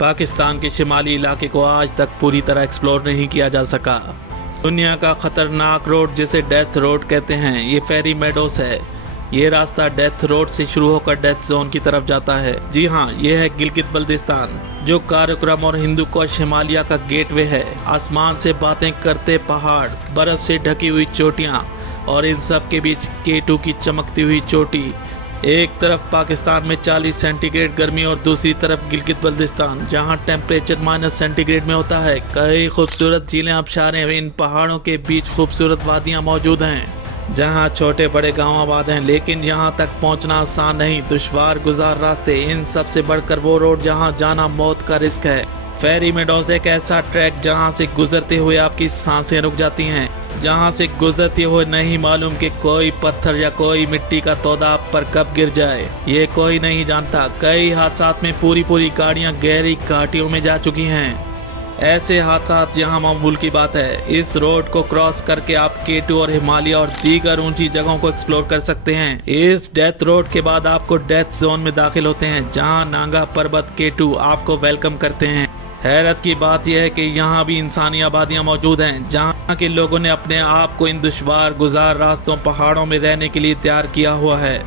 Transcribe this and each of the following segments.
पाकिस्तान के शिमाली इलाके को आज तक पूरी तरह एक्सप्लोर नहीं किया जा सका। दुनिया का खतरनाक रोड जिसे डेथ रोड कहते हैं, ये फेरी मेडोस है। ये रास्ता डेथ रोड से शुरू होकर डेथ जोन की तरफ जाता है। जी हाँ, ये है गिलगित बल्तिस्तान, जो काराकोरम और हिंदू कुश हिमालय का गेटवे है। आसमान से बातें करते पहाड़, बर्फ से ढकी हुई चोटियाँ और इन सब के बीच K2 की चमकती हुई चोटी। एक तरफ पाकिस्तान में 40 सेंटीग्रेड गर्मी और दूसरी तरफ गिलगित बल्तिस्तान जहां टेम्परेचर -सेंटीग्रेड में होता है। कई खूबसूरत झीलें आबशारें, इन पहाड़ों के बीच खूबसूरत वादियां मौजूद हैं जहां छोटे बड़े गांव आबाद हैं, लेकिन यहां तक पहुंचना आसान नहीं। दुश्वार गुजार रास्ते, इन सब से बढ़कर वो रोड जहां जाना मौत का रिस्क है। फेरी मेडोस एक ऐसा ट्रैक जहां से गुजरते हुए आपकी सांसें रुक जाती हैं, जहां से गुजरते हुए नहीं मालूम कि कोई पत्थर या कोई मिट्टी का तौदा आप पर कब गिर जाए, ये कोई नहीं जानता। कई हादसात में पूरी गाड़ियां गहरी घाटियों में जा चुकी हैं। ऐसे हादसात यहाँ मामूल की बात है। इस रोड को क्रॉस करके आप K2 और हिमालय और दीगर ऊंची जगहों को एक्सप्लोर कर सकते हैं। इस डेथ रोड के बाद आपको डेथ जोन में दाखिल होते हैं, जहाँ नांगा पर्वत K2 आपको वेलकम करते हैं। हैरत की बात यह है कि यहाँ भी इंसानी आबादियाँ मौजूद हैं, जहाँ के लोगों ने अपने आप को इन दुश्वार गुजार रास्तों पहाड़ों में रहने के लिए तैयार किया हुआ है।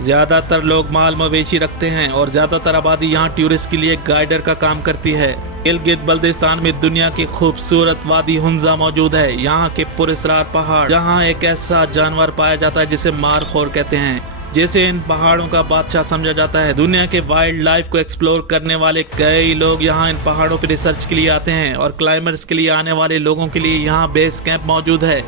ज़्यादातर लोग माल मवेशी रखते हैं और ज़्यादातर आबादी यहाँ टूरिस्ट के लिए गाइडर का काम करती है। गिलगित बल्तिस्तान में दुनिया की खूबसूरत वादी हुंजा मौजूद है। यहाँ के पुरस्रार पहाड़, जहाँ एक ऐसा जानवर पाया जाता है जिसे मारखोर कहते हैं, जिसे इन पहाड़ों का बादशाह समझा जाता है। दुनिया के वाइल्ड लाइफ को एक्सप्लोर करने वाले कई लोग यहाँ इन पहाड़ों पर रिसर्च के लिए आते हैं और क्लाइंबर्स के लिए आने वाले लोगों के लिए यहाँ बेस कैंप मौजूद है।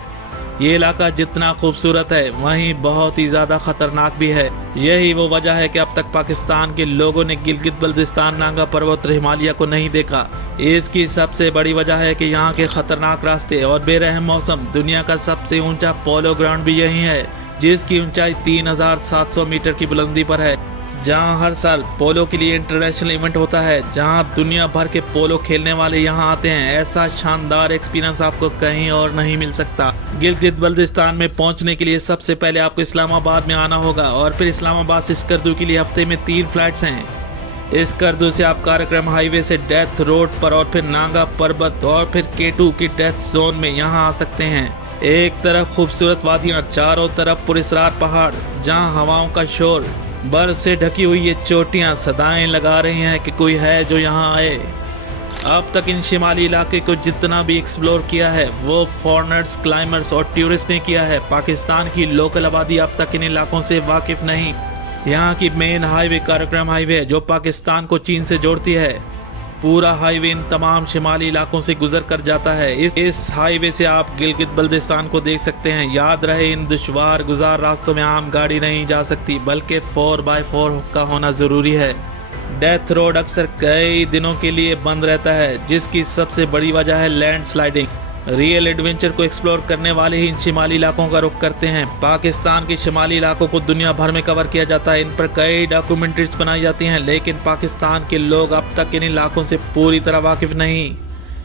ये इलाका जितना खूबसूरत है वहीं बहुत ही ज़्यादा खतरनाक भी है। यही वो वजह है कि अब तक पाकिस्तान के लोगों ने गिलगित बल्तिस्तान, नांगा पर्वत और हिमालय को नहीं देखा। इसकी सबसे बड़ी वजह है कि यहाँ के खतरनाक रास्ते और बेरहम मौसम। दुनिया का सबसे ऊंचा पोलो ग्राउंड भी यही है, जिसकी ऊंचाई 3700 मीटर की बुलंदी पर है, जहां हर साल पोलो के लिए इंटरनेशनल इवेंट होता है, जहां दुनिया भर के पोलो खेलने वाले यहां आते हैं। ऐसा शानदार एक्सपीरियंस आपको कहीं और नहीं मिल सकता। गिलगित बल्तिस्तान में पहुंचने के लिए सबसे पहले आपको इस्लामाबाद में आना होगा और फिर इस्लामाबाद से स्कर्दू के लिए हफ्ते में 3 फ्लाइट्स हैं। स्कर्दू से आप काराकोरम हाईवे से डेथ रोड पर और फिर नांगा पर्वत और फिर K2 की डेथ जोन में यहाँ आ सकते हैं। एक तरफ खूबसूरत वादियाँ, चारों तरफ पुरस्रार पहाड़, जहाँ हवाओं का शोर, बर्फ से ढकी हुई ये चोटियाँ सदाएं लगा रही हैं कि कोई है जो यहाँ आए। अब तक इन शिमाली इलाके को जितना भी एक्सप्लोर किया है वो फॉरेनर्स, क्लाइंबर्स और टूरिस्ट ने किया है। पाकिस्तान की लोकल आबादी अब तक इन इलाकों से वाकिफ नहीं। यहाँ की मेन हाईवे काराकोरम हाईवे है, जो पाकिस्तान को चीन से जोड़ती है। पूरा हाईवे इन तमाम शिमाली इलाकों से गुजर कर जाता है। इस हाईवे से आप गिलगित बल्तिस्तान को देख सकते हैं। याद रहे, इन दुश्वार गुजार रास्तों में आम गाड़ी नहीं जा सकती, बल्कि 4x4 का होना जरूरी है। डेथ रोड अक्सर कई दिनों के लिए बंद रहता है, जिसकी सबसे बड़ी वजह है लैंडस्लाइडिंग। रियल एडवेंचर को एक्सप्लोर करने वाले ही इन शिमाली इलाकों का रुख करते हैं। पाकिस्तान के शिमाली इलाकों को दुनिया भर में कवर किया जाता है, इन पर कई डॉक्यूमेंट्रीज बनाई जाती हैं, लेकिन पाकिस्तान के लोग अब तक इन इलाकों से पूरी तरह वाकिफ नहीं।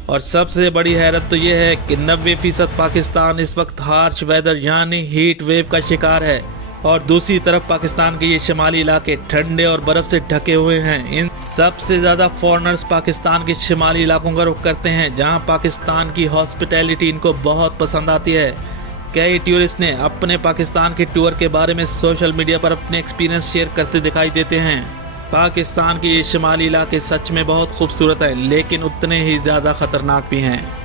और सबसे बड़ी हैरत तो यह है कि 90% पाकिस्तान इस वक्त हार्श वेदर यानी हीट वेव का शिकार है, और दूसरी तरफ पाकिस्तान के ये शिमाली इलाके ठंडे और बर्फ से ढके हुए हैं। इन सबसे ज़्यादा फॉरेनर्स पाकिस्तान के शिमाली इलाकों का रुख करते हैं, जहां पाकिस्तान की हॉस्पिटैलिटी इनको बहुत पसंद आती है। कई टूरिस्ट ने अपने पाकिस्तान के टूर के बारे में सोशल मीडिया पर अपने एक्सपीरियंस शेयर करते दिखाई देते हैं। पाकिस्तान के ये शिमाली इलाके सच में बहुत खूबसूरत है, लेकिन उतने ही ज़्यादा खतरनाक भी हैं।